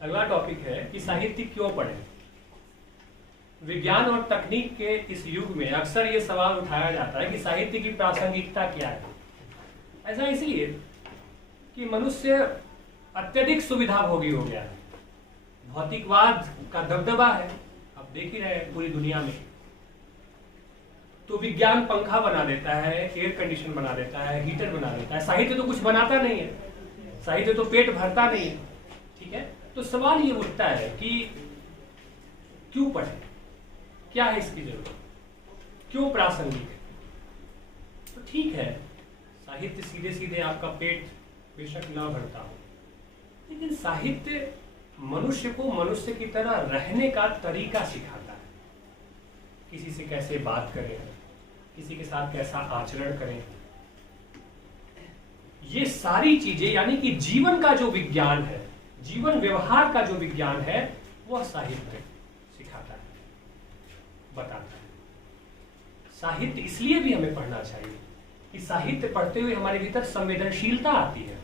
अगला टॉपिक है कि साहित्य क्यों पढ़ें। विज्ञान और तकनीक के इस युग में अक्सर ये सवाल उठाया जाता है कि साहित्य की प्रासंगिकता क्या है। ऐसा इसलिए कि मनुष्य अत्यधिक सुविधाभोगी हो गया है, भौतिकवाद का दबदबा है, आप देख ही रहे हैं पूरी दुनिया में। तो विज्ञान पंखा बना देता है, एयर कंडीशन बना देता है, हीटर बना देता है, साहित्य तो कुछ बनाता नहीं है, साहित्य तो पेट भरता नहीं है। ठीक है, तो सवाल ये उठता है कि क्यों पढ़ें, क्या है इसकी जरूरत, क्यों प्रासंगिक है। तो ठीक है, साहित्य सीधे सीधे आपका पेट बेशक ना भरता हो, लेकिन साहित्य मनुष्य को मनुष्य की तरह रहने का तरीका सिखाता है। किसी से कैसे बात करें, किसी के साथ कैसा आचरण करें, ये सारी चीजें यानी कि जीवन का जो विज्ञान है, जीवन व्यवहार का जो विज्ञान है, वह साहित्य सिखाता है, बताता है। साहित्य इसलिए भी हमें पढ़ना चाहिए कि साहित्य पढ़ते हुए हमारे भीतर संवेदनशीलता आती है।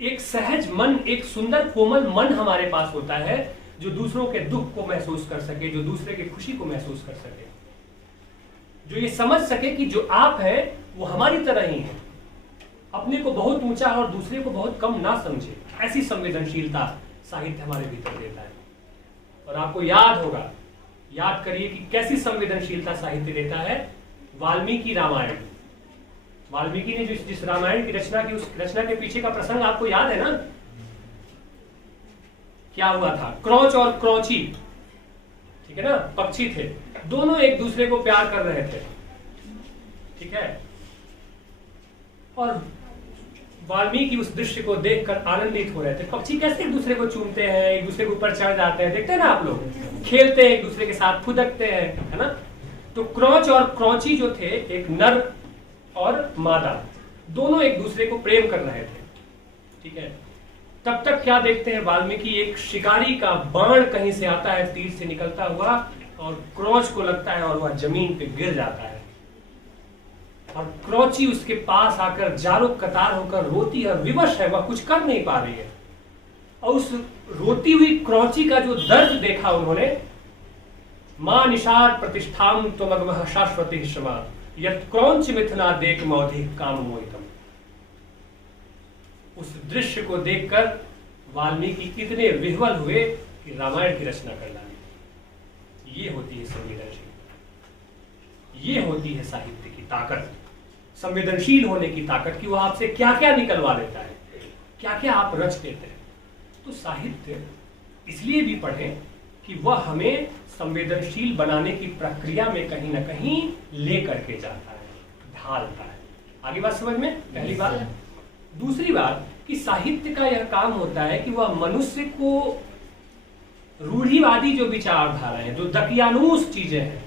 एक सहज मन, एक सुंदर कोमल मन हमारे पास होता है जो दूसरों के दुख को महसूस कर सके, जो दूसरे की खुशी को महसूस कर सके, जो ये समझ सके कि जो आप है वो हमारी तरह ही है, अपने को बहुत ऊंचा और दूसरे को बहुत कम ना समझे। ऐसी संवेदनशीलता साहित्य हमारे भीतर देता है। और आपको याद होगा, याद करिए कि कैसी संवेदनशीलता साहित्य देता है। वाल्मीकि रामायण, वाल्मीकि ने जिस रामायण की रचना की, उस रचना के पीछे का प्रसंग आपको याद है ना? क्या हुआ था? क्रौच और क्रौची, ठीक है ना, पक्षी थे, दोनों एक दूसरे को प्यार कर रहे थे। ठीक है, और वाल्मीकि उस दृश्य को देखकर आनंदित हो रहे थे। पक्षी कैसे एक दूसरे को चूमते हैं, एक दूसरे के ऊपर चढ़ जाते हैं, देखते हैं ना आप लोग, खेलते हैं, एक दूसरे के साथ फुदकते हैं, है ना? तो क्रौच और क्रौची जो थे, एक नर और मादा, दोनों एक दूसरे को प्रेम कर रहे थे। ठीक है, तब तक क्या देखते हैं वाल्मीकि, एक शिकारी का बाण कहीं से आता है, तीर से निकलता हुआ, और क्रौच को लगता है और वह जमीन पे गिर जाता है। और क्रौची उसके पास आकर जारुक कतार होकर रोती है, विवश है, वह कुछ कर नहीं पा रही है। और उस रोती हुई क्रौची का जो दर्द देखा उन्होंने, मां निषाद प्रतिष्ठाम त्वमग्मः शाश्वती क्षमा यत् क्रौंच मिथुना देख मौधि काम मोहितम। उस दृश्य को देखकर वाल्मीकि इतने विह्वल हुए कि रामायण की रचना कर डाली। ये होती है संवेदनशीलता, ये होती है साहित्य की ताकत, संवेदनशील होने की ताकत, कि वह आपसे क्या क्या निकलवा लेता है, क्या क्या आप रच देते हैं। तो साहित्य इसलिए भी पढ़ें कि वह हमें संवेदनशील बनाने की प्रक्रिया में कहीं ना कहीं ले करके जाता है, ढालता है। आगे बात समझ में? पहली बात। दूसरी बात कि साहित्य का यह काम होता है कि वह मनुष्य को रूढ़िवादी जो विचारधारा है, जो दकियानूस चीजें हैं,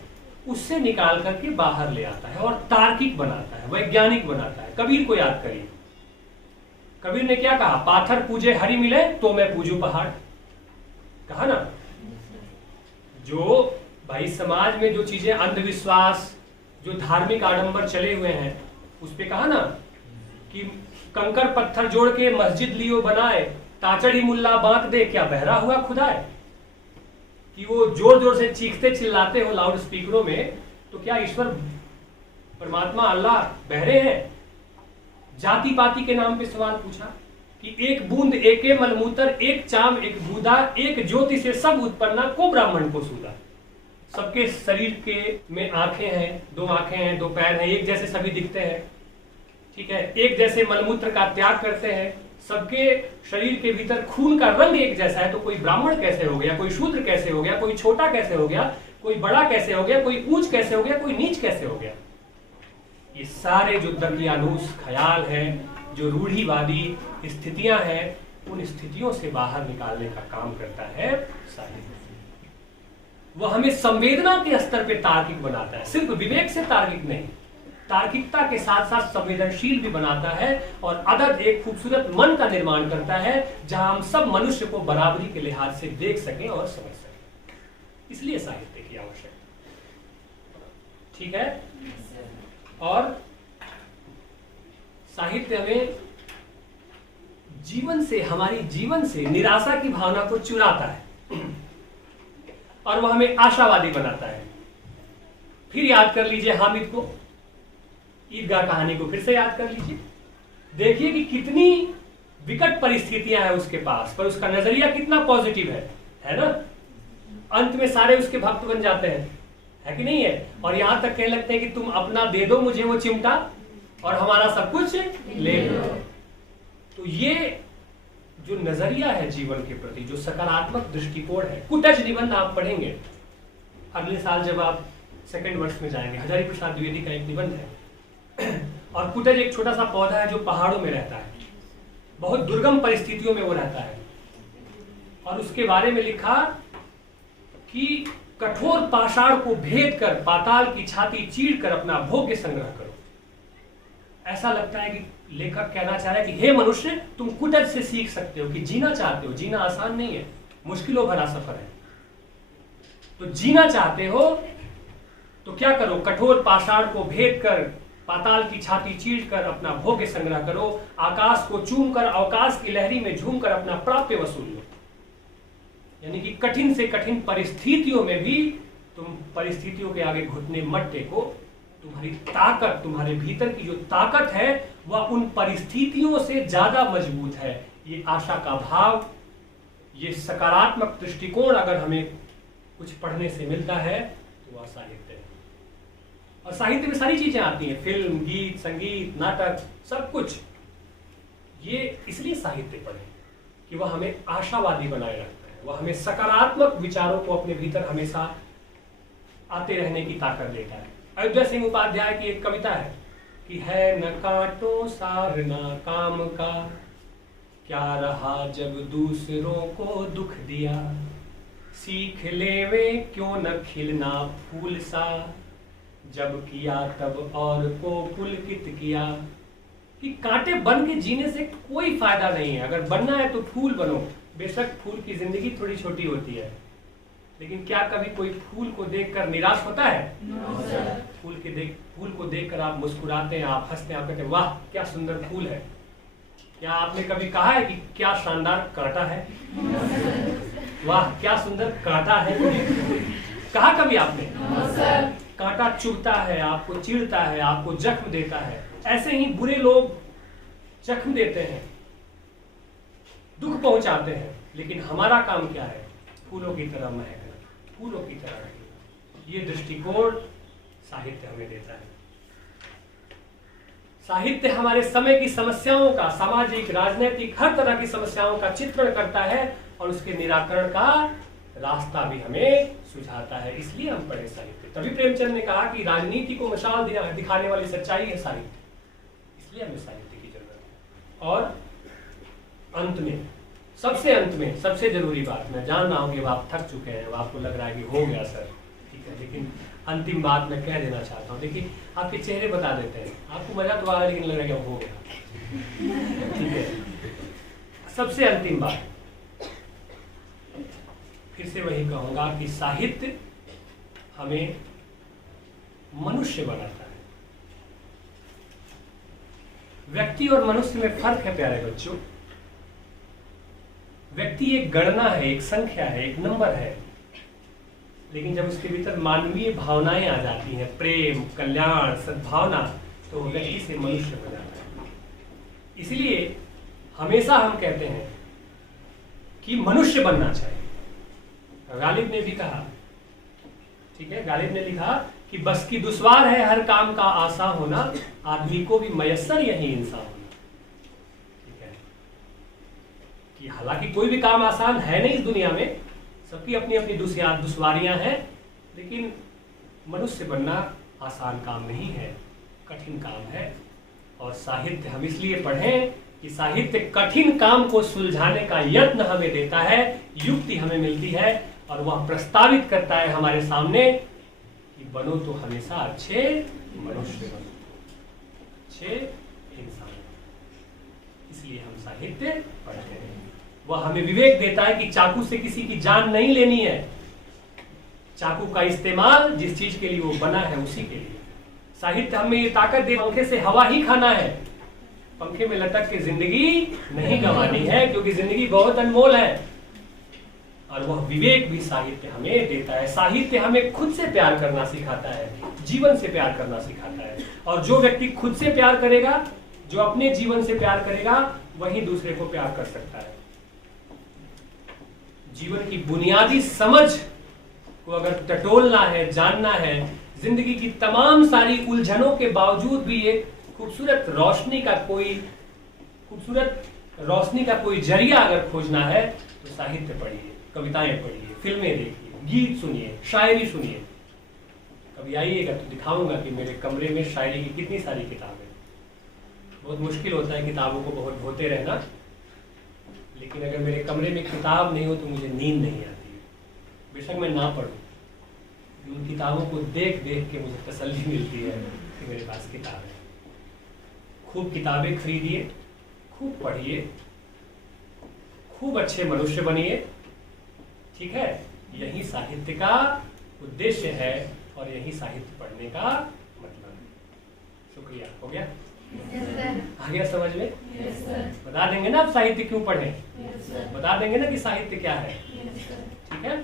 उससे निकाल करके बाहर ले आता है और तार्किक बनाता है, वैज्ञानिक बनाता है। कबीर को याद करिए, कबीर ने क्या कहा? पाथर पूजे हरि मिले तो मैं पूजू पहाड़, कहा ना? जो भाई समाज में जो चीजें अंधविश्वास, जो धार्मिक आडंबर चले हुए हैं, उस पे कहा ना कि कंकर पत्थर जोड़ के मस्जिद लियो बनाए, ताचड़ी मुल्ला बांट दे, क्या बहरा हुआ खुदाए। कि वो जोर जोर से चीखते चिल्लाते हो लाउड स्पीकरों में, तो क्या ईश्वर परमात्मा अल्लाह बहरे हैं? जाति पाति के नाम पे सवाल पूछा कि एक बूंद एके मलमूत्र, एक चाम एक बूदा, एक ज्योति से सब उत्पन्ना को ब्राह्मण को सूदा। सबके शरीर के में आंखें हैं, दो आंखें हैं, दो पैर हैं, एक जैसे सभी दिखते हैं। ठीक है, एक जैसे मलमूत्र का त्याग करते हैं, सबके शरीर के भीतर खून का रंग एक जैसा है, तो कोई ब्राह्मण कैसे हो गया, कोई शूद्र कैसे हो गया, कोई छोटा कैसे हो गया, कोई बड़ा कैसे हो गया, कोई ऊंच कैसे हो गया, कोई नीच कैसे हो गया। ये सारे जो दकियानूस ख्याल हैं, जो रूढ़िवादी स्थितियां हैं, उन स्थितियों से बाहर निकालने का काम करता है साहित्य। वह हमें संवेदना के स्तर पे तार्किक बनाता है, सिर्फ विवेक से तार्किक नहीं, तार्किकता के साथ साथ संवेदनशील भी बनाता है, और अदद एक खूबसूरत मन का निर्माण करता है जहां हम सब मनुष्य को बराबरी के लिहाज से देख सकें और समझ सकें। इसलिए साहित्य की आवश्यकता। ठीक है, और साहित्य हमें जीवन से, हमारी जीवन से निराशा की भावना को चुराता है और वह हमें आशावादी बनाता है। फिर याद कर लीजिए हामिद को, ईदगाह कहानी को फिर से याद कर लीजिए। देखिए कि कितनी विकट परिस्थितियां हैं उसके पास, पर उसका नजरिया कितना पॉजिटिव है ना। अंत में सारे उसके भक्त बन जाते हैं, है कि नहीं है। और यहां तक कहने लगते हैं कि तुम अपना दे दो मुझे वो चिमटा और हमारा सब कुछ ले लो। तो ये जो नजरिया है जीवन के प्रति, जो सकारात्मक दृष्टिकोण है। कुटज निबंध आप पढ़ेंगे अगले साल जब आप सेकंड वर्ष में जाएंगे, हजारी प्रसाद द्विवेदी का एक निबंध है। और कुटज एक छोटा सा पौधा है जो पहाड़ों में रहता है, बहुत दुर्गम परिस्थितियों में वो रहता है। और उसके बारे में लिखा कि कठोर पाषाण को भेद कर पाताल की छाती चीर कर अपना भोग्य संग्रह करो। ऐसा लगता है कि लेखक कहना चाह रहा है कि हे मनुष्य, तुम कुटज से सीख सकते हो कि जीना चाहते हो, जीना आसान नहीं है, मुश्किलों भरा सफर है। तो जीना चाहते हो तो क्या करो, कठोर पाषाण को भेद कर पाताल की छाती चीर कर अपना भोग्य संग्रह करो, आकाश को चूम कर अवकाश की लहरी में झूम कर अपना प्राप्य वसूल लो। यानी कि कठिन से कठिन परिस्थितियों में भी तुम परिस्थितियों के आगे घुटने मत टेको। तुम्हारी ताकत, तुम्हारे भीतर की जो ताकत है वह उन परिस्थितियों से ज्यादा मजबूत है। ये आशा का भाव, ये सकारात्मक दृष्टिकोण अगर हमें कुछ पढ़ने से मिलता है तो वह साहित्य है। और साहित्य में सारी चीजें आती हैं, फिल्म, गीत, संगीत, नाटक, सब कुछ। ये इसलिए साहित्य पढ़ें कि वह हमें आशावादी बनाए रखता है, वह हमें सकारात्मक विचारों को अपने भीतर हमेशा आते रहने की ताकत देता है। अयोध्या सिंह उपाध्याय की एक कविता है कि है न कांटों सार न काम का, क्या रहा जब दूसरों को दुख दिया, सीख लेवे क्यों न खिलना फूल सा, जब किया तब और को पुलकित किया। कि कांटे बन के जीने से कोई फायदा नहीं है। अगर बनना है तो फूल बनो। बेशक फूल की जिंदगी थोड़ी छोटी होती है, लेकिन क्या कभी कोई फूल को देखकर निराश होता है? फूल को देखकर आप मुस्कुराते हैं, आप हंसते हैं, आप कहते हैं वाह क्या सुंदर फूल है। क्या आपने कभी कहा है कि क्या शानदार कांटा है? वाह क्या सुंदर कांटा है। कहा कभी आपने? कांटा चुभता है, आपको चिढ़ता है, आपको जख्म देता है। ऐसे ही बुरे लोग जख्म देते हैं, दुख पहुंचाते हैं, लेकिन हमारा काम क्या है? फूलों की तरह महकना, फूलों की तरह रहना। ये दृष्टिकोण साहित्य हमें देता है। साहित्य हमारे समय की समस्याओं का, सामाजिक, राजनीतिक, हर तरह की समस्याओं का चित्रण करता है और उसके निराकरण का रास्ता भी हमें सुझाता है। इसलिए हम पढ़े साहित्य। तभी प्रेमचंद ने कहा कि राजनीति को मशाल दिखाने वाली सच्चाई है साहित्य। इसलिए हमें साहित्य की जरूरत है। और अंत में, सबसे अंत में, सबसे जरूरी बात, मैं जान रहा हूं कि आप थक चुके हैं, आपको लग रहा है कि हो गया सर, ठीक है, लेकिन अंतिम बात मैं कह देना चाहता हूँ। देखिए आपके चेहरे बता देते हैं, आपको मजा तो आ रहा है लेकिन लग रहा है कि हो गया, ठीक है। सबसे अंतिम बात, फिर से वही कहूंगा कि साहित्य हमें मनुष्य बनाता है। व्यक्ति और मनुष्य में फर्क है प्यारे बच्चों। व्यक्ति एक गणना है, एक संख्या है, एक नंबर है, लेकिन जब उसके भीतर मानवीय भावनाएं आ जाती हैं, प्रेम, कल्याण, सद्भावना, तो व्यक्ति से मनुष्य बन जाता है। इसलिए हमेशा हम कहते हैं कि मनुष्य बनना चाहिए। गालिब ने भी कहा, ठीक है, गालिब ने लिखा कि बस की दुश्वार है हर काम का आसान होना, आदमी को भी मयस्सर यही इंसान होना। ठीक है, कि हालांकि कोई भी काम आसान है नहीं इस दुनिया में, सबकी अपनी अपनी दुश्वारियां हैं, लेकिन मनुष्य बनना आसान काम नहीं है, कठिन काम है। और साहित्य हम इसलिए पढ़ें कि साहित्य कठिन काम को सुलझाने का यत्न हमें देता है, युक्ति हमें मिलती है, और वह प्रस्तावित करता है हमारे सामने कि बनो तो हमेशा अच्छे मनुष्य बनो, अच्छे इंसान। इसलिए हम साहित्य पढ़ते हैं। वह हमें विवेक देता है कि चाकू से किसी की जान नहीं लेनी है। चाकू का इस्तेमाल जिस चीज के लिए वो बना है उसी के लिए। साहित्य हमें ये ताकत दे, पंखे से हवा ही खाना है, पंखे में लटक के जिंदगी नहीं गंवानी है, क्योंकि जिंदगी बहुत अनमोल है। और वह विवेक भी साहित्य हमें देता है। साहित्य हमें खुद से प्यार करना सिखाता है, जीवन से प्यार करना सिखाता है। और जो व्यक्ति खुद से प्यार करेगा, जो अपने जीवन से प्यार करेगा, वही दूसरे को प्यार कर सकता है। जीवन की बुनियादी समझ को अगर टटोलना है, जानना है, जिंदगी की तमाम सारी उलझनों के बावजूद भी एक खूबसूरत रोशनी का कोई जरिया अगर खोजना है तो साहित्य पढ़िए, कविताएं पढ़िए, फिल्में देखिए, गीत सुनिए, शायरी सुनिए। कभी आइएगा तो दिखाऊंगा कि मेरे कमरे में शायरी की कितनी सारी किताबें। बहुत मुश्किल होता है किताबों को बहुत ढोते रहना, लेकिन अगर मेरे कमरे में किताब नहीं हो तो मुझे नींद नहीं आती है। बेशक मैं ना पढ़ूं, उन किताबों को देख देख के मुझे तसल्ली मिलती है कि मेरे पास किताब है। खूब किताबें खरीदिए, खूब पढ़िए, खूब अच्छे मनुष्य बनिए, ठीक है। यही साहित्य का उद्देश्य है और यही साहित्य पढ़ने का मतलब है। शुक्रिया। हो गया? आ गया समझ में? बता देंगे ना आप साहित्य क्यों पढ़ें? बता देंगे ना कि साहित्य क्या है? ठीक है।